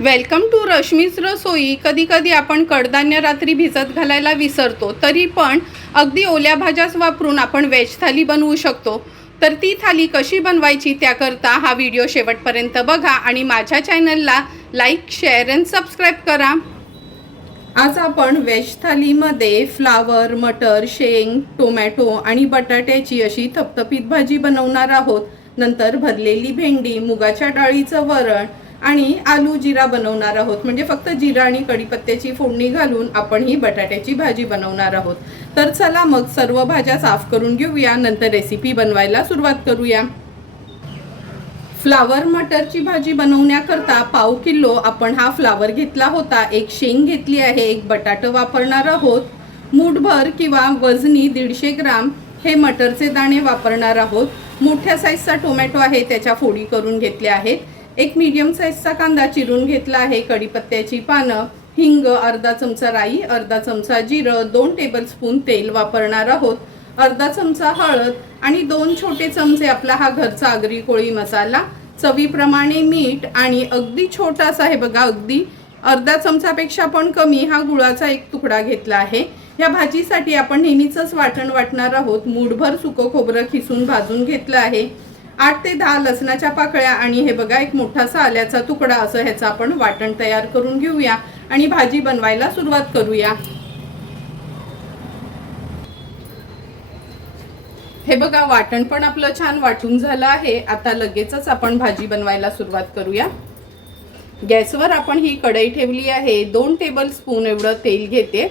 Welcome to रश्मीच रसोई. कधी कधी आपण कडधान्य रात्री भिजत घालायला विसरतो तरी पण अगदी ओल्या भाज्याच वापरून आपण व्हेज थाली बनवू शकतो. तर ती थाली कशी बनवायची त्याकरता हा व्हिडिओ शेवटपर्यंत बघा आणि माझ्या चॅनलला लाईक शेअर अँड सबस्क्राईब करा. आज आपण व्हेज थालीमध्ये फ्लावर मटर शेंग टोमॅटो आणि बटाट्याची अशी थपथपीत भाजी बनवणार आहोत. नंतर भरलेली भेंडी मुगाच्या डाळीचं वरण आणि आलू जिरा बनवणार आहोत. म्हणजे फक्त जिरा आणि कढीपत्त्याची फोडणी घालून आपण ही बटाट्याची भाजी बनवणार आहोत. तर चला मग सर्व भाज्या साफ करून घेऊया. नंतर रेसिपी बनवायला सुरुवात करूया. फ्लावर मटरची भाजी बनवण्याकरता पाव किलो आपण हा फ्लावर घेतला होता. एक शेंग घेतली आहे. एक बटाटं वापरणार आहोत. मूठभर किंवा वजनी दीडशे ग्राम हे मटरचे दाणे वापरणार आहोत. मोठ्या साईजचा टोमॅटो आहे. त्याच्या फोडी करून घेतल्या आहेत. एक मीडियम साईजचा कांदा चिरून घेतला आहे. कढीपत्त्याची पानं हिंग अर्धा चमचा राई अर्धा चमचा जिरं दोन टेबलस्पून तेल वापरणार आहोत. अर्धा चमचा हळद आणि दोन छोटे चमचे आपला हा घरचा आगरी कोळी मसाला. चवीप्रमाणे मीठ आणि अगदी छोटासा आहे बघा अगदी अर्धा चमचापेक्षा पण कमी हा गुळाचा एक तुकडा घेतला आहे. या भाजीसाठी आपण नेहमीचंच वाटण वाटणार आहोत. मूठभर सुकं खोबरं खिसून भाजून घेतलं आहे. आठ ते दहा लसणाच्या पाकळ्या आणि हे बघा एक मोठासा आल्याचा तुकडा असं ह्याचं आपण वाटण तयार करून घेऊया. आणि भाजी बनवायला सुरुवात करूया. हे बघा वाटण पण आपलं छान वाटून झालं आहे. आता लगेचच आपण भाजी बनवायला सुरुवात करूया. गॅसवर आपण ही कढई ठेवली आहे. दोन टेबल स्पून एवढं तेल घेते.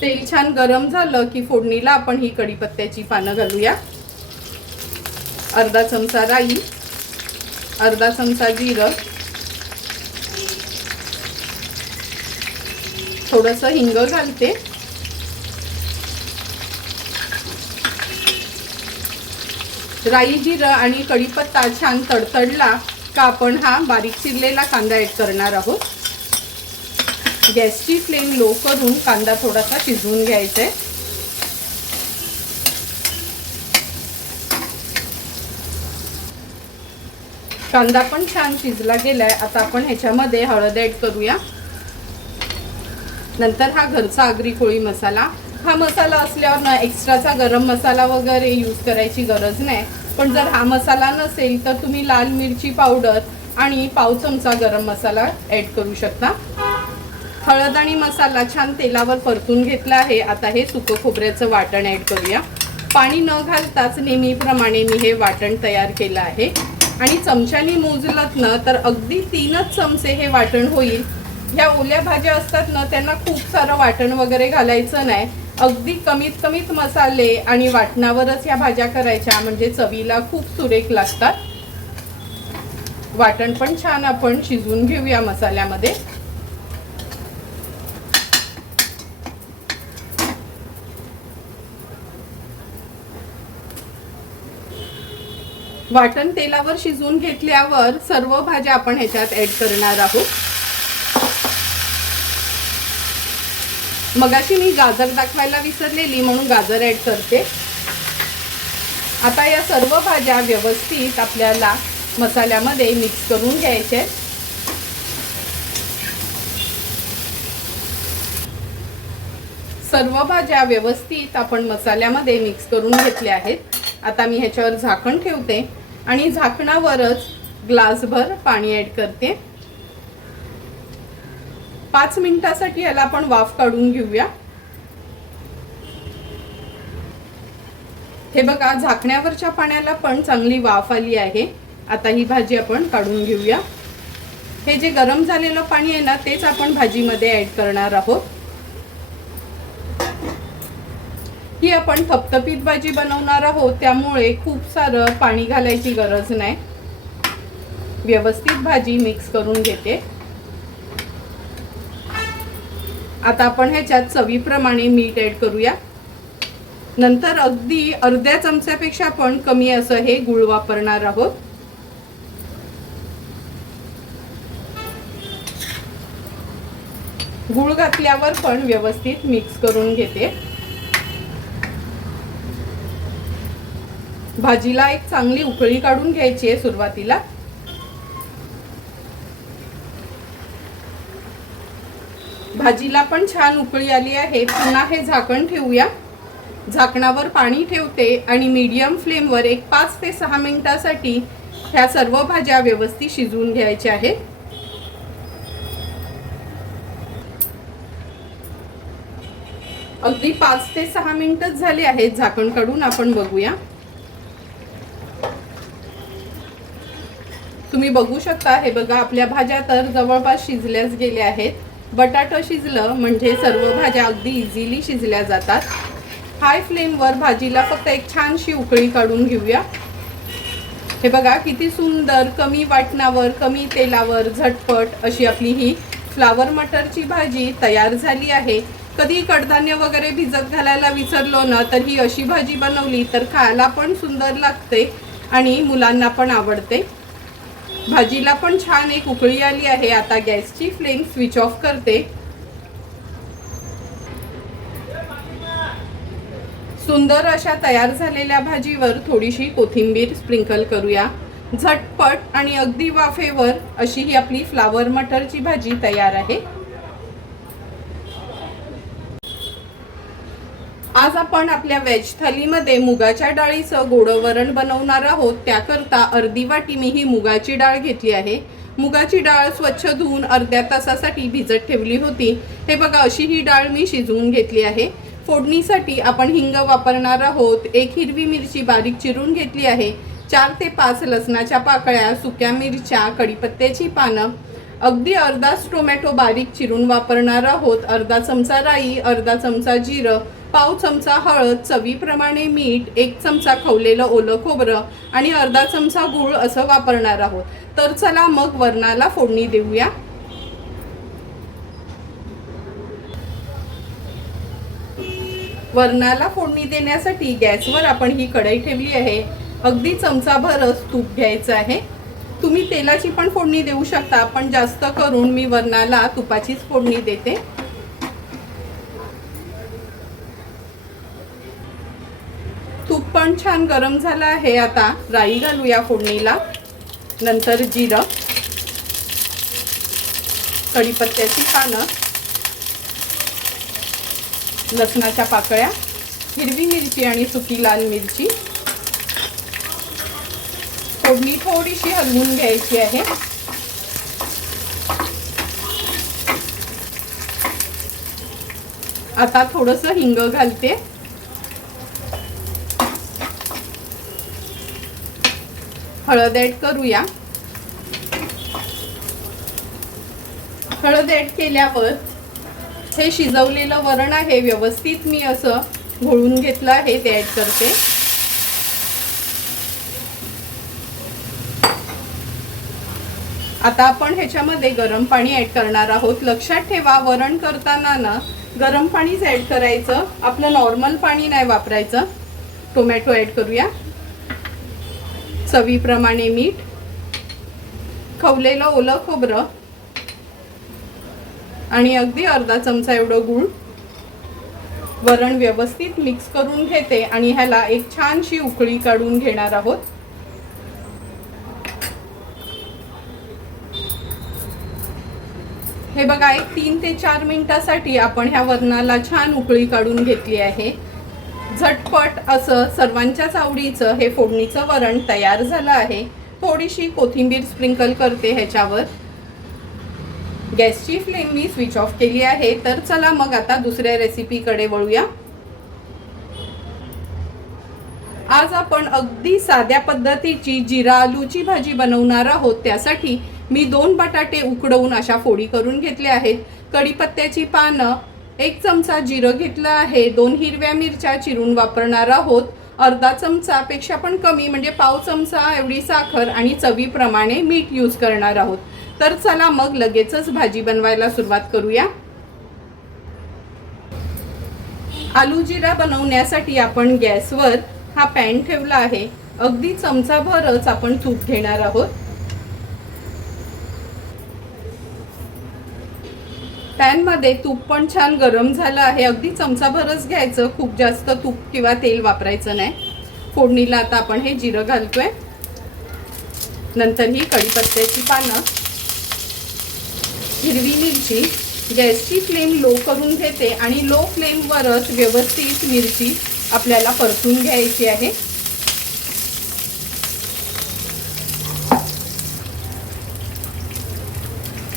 तेल छान गरम झालं की फोडणीला आपण ही कढीपत्त्याची पानं घालूया. अर्धा चमचा राई अर्धा चमचा जिरं थोडस हिंग घालते. राई जिरं आणि कढीपत्ता छान तडतडला का आपण हा बारीक चिरलेला कांदा ऍड करणार आहोत. गॅसची फ्लेम लो करून कांदा थोडासा शिजवून घ्यायचा आहे. कांदा पण छान शिजला गेलाय. आता आपण ह्याच्यामध्ये हळद ऍड करूया. नंतर हा घरचा आगरी कोळी मसाला. हा मसाला असल्यावर ना एक्स्ट्राचा गरम मसाला वगैरे यूज करायची गरज नाही. पण जर हा मसाला नसेल तर तुम्ही लाल मिरची पावडर आणि पाव चमचा गरम मसाला ऍड करू शकता. हळद आणि मसाला छान तेलावर परतून घेतला आहे. आता हे सुकं खोबऱ्याचं वाटण ऍड करूया. पाणी न घालताच नेहमीप्रमाणे मी हे वाटण तयार केलं आहे. आणि चमच्यानी मोजलत ना तर अगदी तीनच चमचे हे वाटण होईल. ह्या ओल्या भाज्या असतात ना त्यांना खूप सारं वाटण वगैरे घालायचं नाही. अगदी कमीत कमीत मसाले आणि वाटणावरच ह्या भाज्या करायच्या म्हणजे चवीला खूप सुरेख लागतात. वाटण पण छान आपण शिजवून घेऊया मसाल्यामध्ये. वाटण तेलावर शिजवून घेतल्यावर सर्व भाज्या आपण ह्याच्यात ऍड करणार आहोत. मगाशी मी गाजर दाखवायला विसरलेली म्हणून गाजर ऍड करते. आता या सर्व भाज्या व्यवस्थित आपल्याला मसाल्यामध्ये मिक्स करून घ्यायचे सर्व भाज्या व्यवस्थित आपण मसाल्यामध्ये मिक्स करून घेतल्या आहेत. आता मी ह्याच्यावर झाकण ठेवते. आणि झाकणावरच ग्लासभर पाणी ऍड करते. पाच मिनिटासाठी याला आपण वाफ काढून घेऊया. हे बघा झाकण्यावरच्या पाण्याला पण चांगली वाफ आली आहे. आता ही भाजी आपण काढून घेऊया. हे जे गरम झालेलं पाणी आहे ना तेच आपण भाजीमध्ये ऍड करणार आहोत ही आपण थपथपीत भाजी बनवणार आहोत त्यामुळे खूप सारं पाणी घालायची गरज नाही. व्यवस्थित भाजी मिक्स करून घेते. आता आपण ह्याच्यात चवीप्रमाणे मीठ ॲड करूया. नंतर अगदी अर्ध्या चमच्यापेक्षा पण कमी असं हे गुळ वापरणार आहोत. गुळ घातल्यावर पण व्यवस्थित मिक्स करून घेते. भाजीला एक चांगली उकळी काढून घ्यायची आहे सुरुवातीला. भाजीला पण छान उकळी आली आहे. पुन्हा हे झाकण ठेवूया. झाकणावर पाणी ठेवते आणि मीडियम फ्लेमवर एक पाच ते सहा मिनिटासाठी ह्या सर्व भाज्या व्यवस्थित शिजवून घ्यायच्या आहेत. अगदी पाच ते सहा मिनिटच झाले आहेत. झाकण काढून आपण बघूया. तुम्ही बघू शकता हे बघा आपल्या भाज्या तर जवळपास शिजल्याच गेल्या आहेत. बटाटं शिजलं म्हणजे सर्व भाज्या अगदी इझिली शिजल्या जातात. हाय फ्लेमवर भाजीला फक्त एक छानशी उकळी काढून घेऊया. हे बघा किती सुंदर कमी वाटणावर कमी तेलावर झटपट अशी आपली ही फ्लावर मटरची भाजी तयार झाली आहे. कधी कडधान्य वगैरे भिजत घालायला विसरलो ना तर ही अशी भाजी बनवली तर खायला पण सुंदर लागते आणि मुलांना पण आवडते. भाजीला पण छान एक उकळी आली आहे. आता गॅसची फ्लेम स्विच ऑफ करते. सुंदर अशा तयार झालेल्या भाजीवर थोडीशी कोथिंबीर स्प्रिंकल करूया. झटपट आणि अगदी वाफेवर अशी ही आपली फ्लावर मटरची भाजी तयार आहे. आज आपण आपल्या व्हेज थालीमध्ये मुगाच्या डाळीचं गोडं वरण बनवणार आहोत. त्याकरता अर्धी वाटी मी ही मुगाची डाळ घेतली आहे. मुगाची डाळ स्वच्छ धुवून अर्ध्या तासासाठी भिजत ठेवली होती. हे बघा अशी ही डाळ मी शिजवून घेतली आहे. फोडणीसाठी आपण हिंग वापरणार आहोत. एक हिरवी मिरची बारीक चिरून घेतली आहे. चार ते पाच लसणाच्या पाकळ्या सुक्या मिरच्या कढीपत्त्याची पानं. अगदी अर्धाच टोमॅटो बारीक चिरून वापरणार आहोत. अर्धा चमचा राई अर्धा चमचा जिरं पाव चमचा हळद चवीप्रमाणे मीठ एक चमचा खवलेलं ओलं खोबरं आणि अर्धा चमचा गूळ असं वापरणार आहोत. तर चला मग वरणाला फोडणी देऊया. वरणाला फोडणी देण्यासाठी गॅसवर आपण ही कढई ठेवली आहे. अगदी चमचाभरच तूप घ्यायचं आहे. तुम्ही तेलाची पण फोडणी देऊ शकता पण जास्त करून मी वरणाला तुपाचीच फोडणी देते तूप पण छान गरम झालं आहे आता. राई घालूया फोडणीला. नंतर जिरं. कढीपत्त्याची पानं. लसणाच्या पाकळ्या. हिरवी मिरची आणि सुकी लाल मिरची. फोडणी थोडीशी हलवून घ्यायची आहे. आता थोडंसं हिंग घालते. हळद ऍड करूया. हळद ऍड केल्यावर हे शिजवलेलं वरण आहे व्यवस्थित मी असं घोळून घेतलं आहे ते ॲड करते. आता आपण ह्याच्यामध्ये गरम पाणी ऍड करणार आहोत. लक्षात ठेवा वरण करताना ना गरम पाणीच ऍड करायचं. आपलं नॉर्मल पाणी नाही वापरायचं. टोमॅटो ऍड करूया. चवीप्रमाणे मीठ खवलेलं ओलं खोबरं आणि अगदी अर्धा चमचा एवढं गूळ. वरण व्यवस्थित मिक्स करून घेते आणि ह्याला एक छानशी उकळी काढून घेणार आहोत. हे बघा एक तीन ते चार मिनिटासाठी आपण ह्या वरणाला छान उकळी काढून घेतली आहे. झटपट असं सर्वांच्याच आवडीचं हे फोडणीचं वरण तयार झालं आहे. थोडीशी कोथिंबीर स्प्रिंकल करते ह्याच्यावर. गॅसची फ्लेम मी स्विच ऑफ केली आहे तर चला मग आता दुसऱ्या रेसिपीकडे वळूया. आज आपण अगदी साध्या पद्धतीची जिरा आलूची भाजी बनवणार आहोत. त्यासाठी मी दोन बटाटे उकडवून अशा फोडी करून घेतल्या आहेत. कढीपत्त्याची पानं एक चमचा जिरं घेतलं आहे. दोन हिरव्या मिरच्या चिरून वापरणार आहोत. अर्धा चमचापेक्षा पण कमी म्हणजे पाव चमचा एवढी साखर आणि चवीप्रमाणे मीठ यूज करणार आहोत. तर चला मग लगेचच भाजी बनवायला सुरुवात करूया. आलू जिरा बनवण्यासाठी आपण गॅसवर हा पॅन ठेवला आहे. अगदी चमचाभरच आपण तूप घेणार आहोत. पॅनमध्ये तूप पण छान गरम झालं आहे. अगदी चमचाभरच घ्यायचं. खूप जास्त तूप किंवा तेल वापरायचं नाही. फोडणीला आता आपण हे जिरं घालतोय. नंतर ही कढीपत्त्याची पानं. हिरवी मिरची. गॅसची फ्लेम लो करून घेते आणि लो फ्लेमवरच व्यवस्थित मिरची आपल्याला परतून घ्यायची आहे.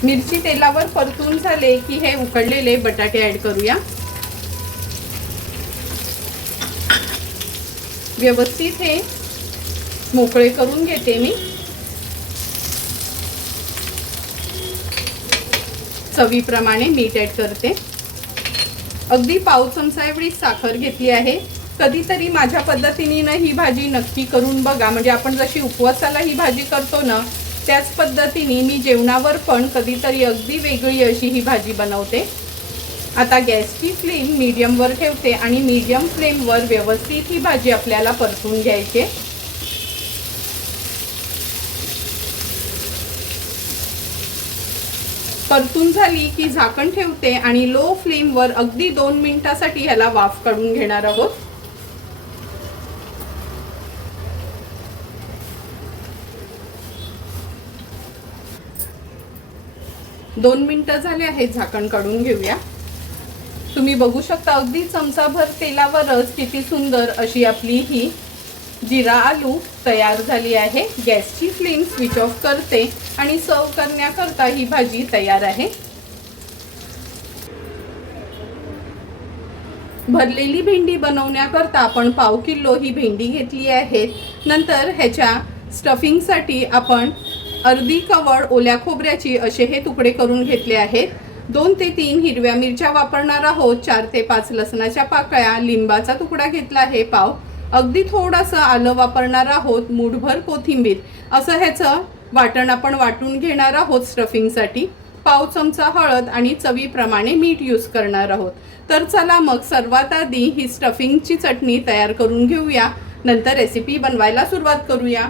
मिरची तेलावर परतून झाले की हे उकडलेले बटाटे ऍड करूया. व्यवस्थित हे मोकळे करून घेते मी. चवीप्रमाणे मीठ ऍड करते. अगदी पाव चमचा एवढी साखर घेतली आहे. कधीतरी माझ्या पद्धतीने ना ही भाजी नक्की करून बघा. म्हणजे आपण जशी उपवासाला ही भाजी करतो ना त्याच पद्धतीने मी जेवणावर पण कधीतरी अगदी वेगळी अशी ही भाजी बनवते. आता गॅसची फ्लेम मीडियमवर ठेवते आणि मीडियम फ्लेमवर व्यवस्थित ही भाजी आपल्याला परतून घ्यायची परतून झाली की झाकण ठेवते आणि लो फ्लेमवर अगदी दोन मिनिटासाठी ह्याला वाफ काढून घेणार आहोत. दोन मिनटं झाले आहेत झाकण काढून घेऊया. तुम्ही बघू शकता अगदी चमचाभर तेलावरच किती सुंदर अशी आपली ही जिरा आलू तयार झाली आहे. गॅसची फ्लेम स्विच ऑफ करते आणि सर्व करण्याकरता ही भाजी तयार आहे. भरलेली भेंडी बनवण्याकरता आपण पाव किलो ही भेंडी घेतली आहे. नंतर ह्याच्या स्टफिंगसाठी आपण अर्धी कवड ओल्या खोबऱ्याची असे हे तुकडे करून घेतले आहेत. दोन ते तीन हिरव्या मिरच्या वापरणार आहोत. चार ते पाच लसणाच्या पाकळ्या लिंबाचा तुकडा घेतला आहे पाव. अगदी थोडंसं आलं वापरणार आहोत. मूठभर कोथिंबीर. असं ह्याचं वाटण आपण वाटून घेणार आहोत स्टफिंगसाठी. पाव चमचा हळद आणि चवीप्रमाणे मीठ यूज करणार आहोत. तर चला मग सर्वात आधी ही स्टफिंगची चटणी तयार करून घेऊया. नंतर रेसिपी बनवायला सुरुवात करूया.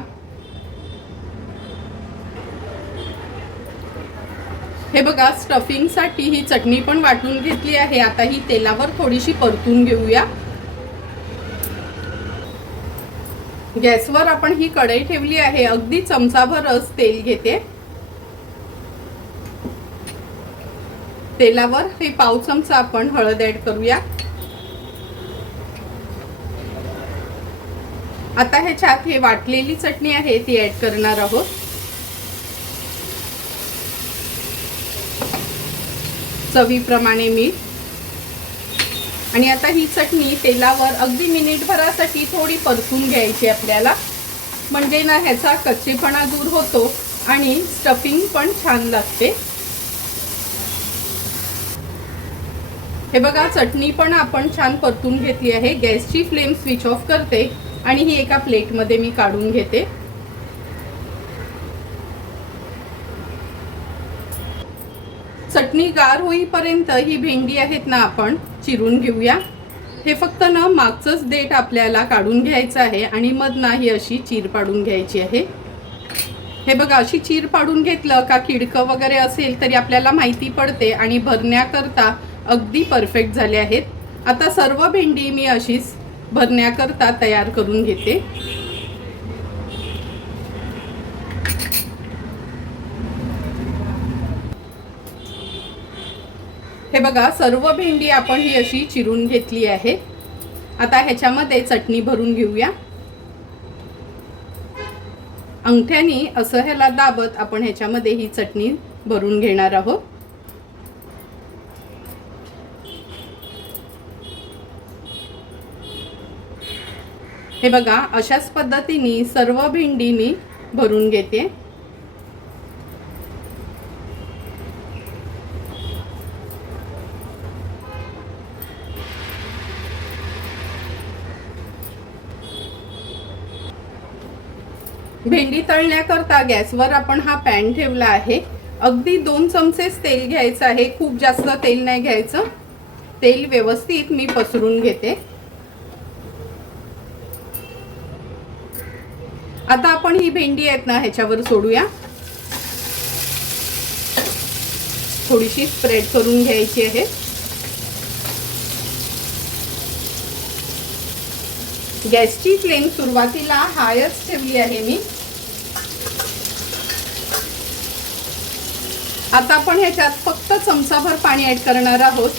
हे बघा स्टफिंगसाठी ही चटणी पण वाटून घेतली आहे. आता ही तेलावर थोडीशी परतून घेऊया. गॅसवर आपण ही कढई ठेवली आहे. अगदी चमचाभरच तेल घेते. तेलावर हे पाव चमचा आपण हळद ऍड करूया. आता ह्याच्यात हे वाटलेली चटणी आहे ती ऍड करणार आहोत. चवीप्रमाणे मीठ. आणि आता ही चटणी तेलावर अगदी मिनिटभरासाठी थोडी परतून घ्यायची आपल्याला. म्हणजे ना ह्याचा कच्चेपणा दूर होतो आणि स्टफिंग पण छान लागते. हे बघा चटणी पण आपण छान परतून घेतली आहे. गॅसची फ्लेम स्विच ऑफ करते आणि ही एका प्लेटमध्ये मी काढून घेते. चटणी गार होईपर्यंत ही भेंडी आहेत ना आपण चिरून घेऊया. हे फक्त ना मागचंच देठ आपल्याला काढून घ्यायचं आहे आणि मध नाही अशी चीर पाडून घ्यायची आहे. हे बघा अशी चीर पाडून घेतलं का किडकं वगैरे असेल तरी आपल्याला माहिती पडते आणि भरण्याकरता अगदी परफेक्ट झाले आहेत. आता सर्व भेंडी मी अशीच भरण्याकरता तयार करून घेते. हे बघा सर्व भेंडी आपण ही अशी चिरून घेतली आहे. आता ह्याच्यामध्ये चटणी भरून घेऊया. अंगठ्याने असं ह्याला दाबत आपण ह्याच्यामध्ये ही चटणी भरून घेणार आहोत. हे बघा अशाच पद्धतीने सर्व भेंडी मी भरून घेते. भेंडी तळण्याकरता गॅसवर आपण हा पॅन ठेवला आहे. अगदी दोन चमचेच तेल घ्यायचं आहे. खूप जास्त तेल नाही घ्यायचं. तेल व्यवस्थित मी पसरून घेते. आता आपण ही भेंडी आहेत ना ह्याच्यावर सोडूया. थोडीशी स्प्रेड करून घ्यायची आहे. गॅसची फ्लेम सुरुवातीला हायच ठेवली आहे मी. आता आपण ह्याच्यात फक्त चमचाभर पाणी ॲड करणार आहोत.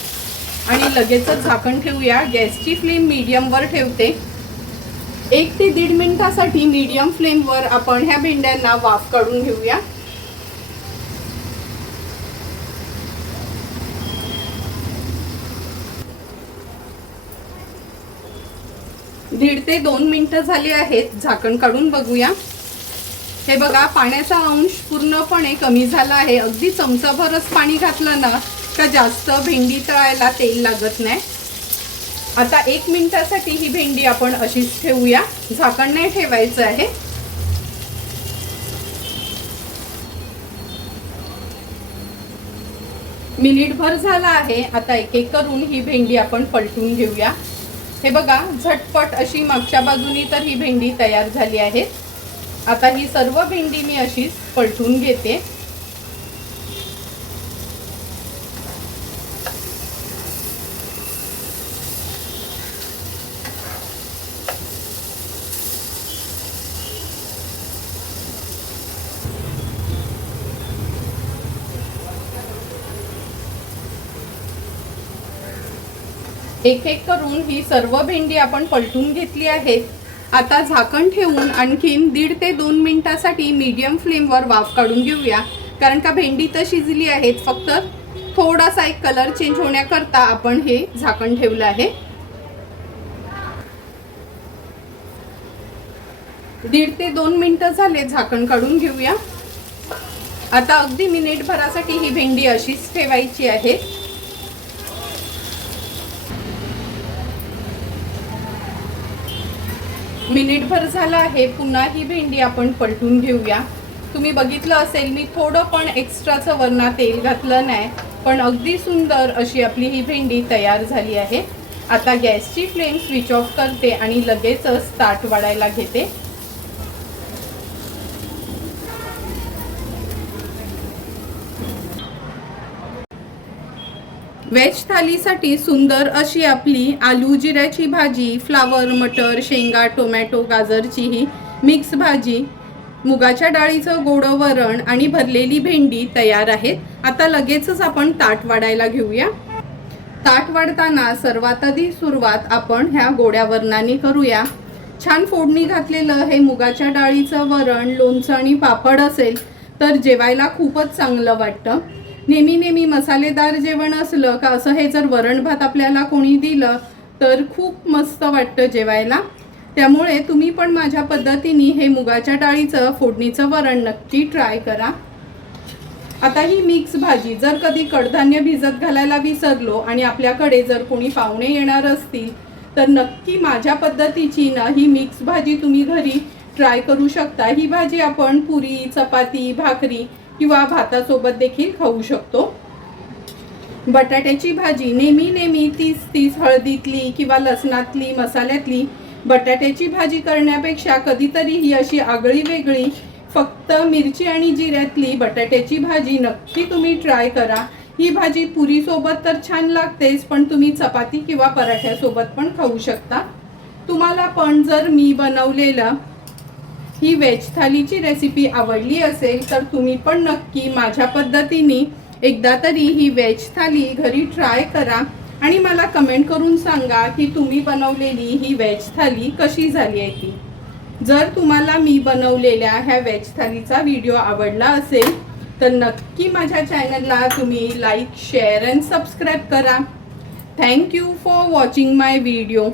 आणि लगेचच झाकण ठेवूया. गॅसची फ्लेम मीडियमवर ठेवते. एक ते दीड मिनिटासाठी मीडियम फ्लेमवर आपण ह्या भेंड्यांना वाफ काढून घेऊया. दीड ते दोन मिनिटं झाली आहेत. झाकण काढून बघूया. हे बघा पाण्याचा अंश पूर्णपणे कमी झाला आहे. अगदी चमचाभरच पाणी घातलं ना का जास्त भेंडी तळायला तेल लागत नाही. आता एक मिनिटासाठी ही भेंडी आपण अशीच ठेवूया. झाकण नाही ठेवायचं आहे. मिनिटभर झाला आहे. आता एक एक करून ही भेंडी आपण पलटून घेऊया. हे बघा झटपट अशी मागच्या बाजूनी तर ही भेंडी तयार झाली आहे. आता ही सर्व भेंडी मी अशीच पलटून घेते. एक एक करून ही सर्व भेंडी आपण पलटून घेतली आहे आता झाकण ठेवून आणखीन दीड ते दोन मिनिटासाठी मीडियम फ्लेमवर वाफ काढून घेऊया. कारण का भेंडी तर शिजली आहेत फक्त थोडासा एक कलर चेंज होण्याकरता आपण हे झाकण ठेवलं आहे. दीड ते दोन मिनिटं झाले झाकण काढून घेऊया. आता अगदी मिनिटभरासाठी ही भेंडी अशीच ठेवायची आहे. मिनिटभर झाला आहे. पुन्हा ही भेंडी आपण पलटून घेऊया. तुम्ही बघितलं असेल मी थोडं पण एक्स्ट्राचं वरणा तेल घातलं नाही पण अगदी सुंदर अशी आपली ही भेंडी तयार झाली आहे. आता गॅसची फ्लेम स्विच ऑफ करते आणि लगेचच ताट वाढायला घेते. व्हेज थालीसाठी सुंदर अशी आपली आलू जिऱ्याची भाजी फ्लावर मटर शेंगा टोमॅटो गाजरची ही मिक्स भाजी. मुगाच्या डाळीचं गोडं वरण आणि भरलेली भेंडी तयार आहेत. आता लगेचच आपण ताट वाढायला घेऊया. ताट वाढताना सर्वात आधी सुरुवात आपण ह्या गोड्या वरणाने करूया. छान फोडणी घातलेलं हे मुगाच्या डाळीचं वरण लोणचं आणि पापड असेल तर जेवायला खूपच चांगलं वाटतं. नेहमी नेहमी मसालेदार जेवण असलं का असं हे जर वरण भात आपल्याला कोणी दिलं तर खूप मस्त वाटतं जेवायला. त्यामुळे तुम्ही पण माझ्या पद्धतीने हे मुगाच्या डाळीचं फोडणीचं वरण नक्की ट्राय करा. आता ही मिक्स भाजी जर कधी कडधान्य भिजत घालायला विसरलो आणि आपल्याकडे जर कोणी पाहुणे येणार असतील तर नक्की माझ्या पद्धतीची ना ही मिक्स भाजी तुम्ही घरी ट्राय करू शकता. ही भाजी आपण पुरी चपाती भाकरी किंवा भातासोबत देखील खाऊ शकतो. बटाट्याची भाजी नेहमी नेहमी तीस तीस हळदीतली किंवा लसणातली मसाल्यातली बटाट्याची भाजी करण्यापेक्षा कधीतरी ही अशी आगळी वेगळी फक्त मिरची आणि जिऱ्यातली बटाट्याची भाजी नक्की तुम्ही ट्राय करा. ही भाजी पुरीसोबत तर छान लागतेच पण तुम्ही चपाती किंवा पराठ्यासोबत पण खाऊ शकता. तुम्हाला पण जर मी बनवलेलं ही व्हेज थालीची रेसिपी आवडली असेल तर तुम्ही पण नक्की माझ्या पद्धतीने एकदा तरी ही व्हेज थाली घरी ट्राय करा. आणि मला कमेंट करून सांगा की तुम्ही बनवलेली ही व्हेज थाली कशी झाली आहे ती. जर तुम्हाला मी बनवलेल्या ह्या व्हेज थालीचा व्हिडिओ आवडला असेल तर नक्की माझ्या चॅनलला तुम्ही लाईक शेअर अँड सबस्क्राईब करा. Thank you for watching my video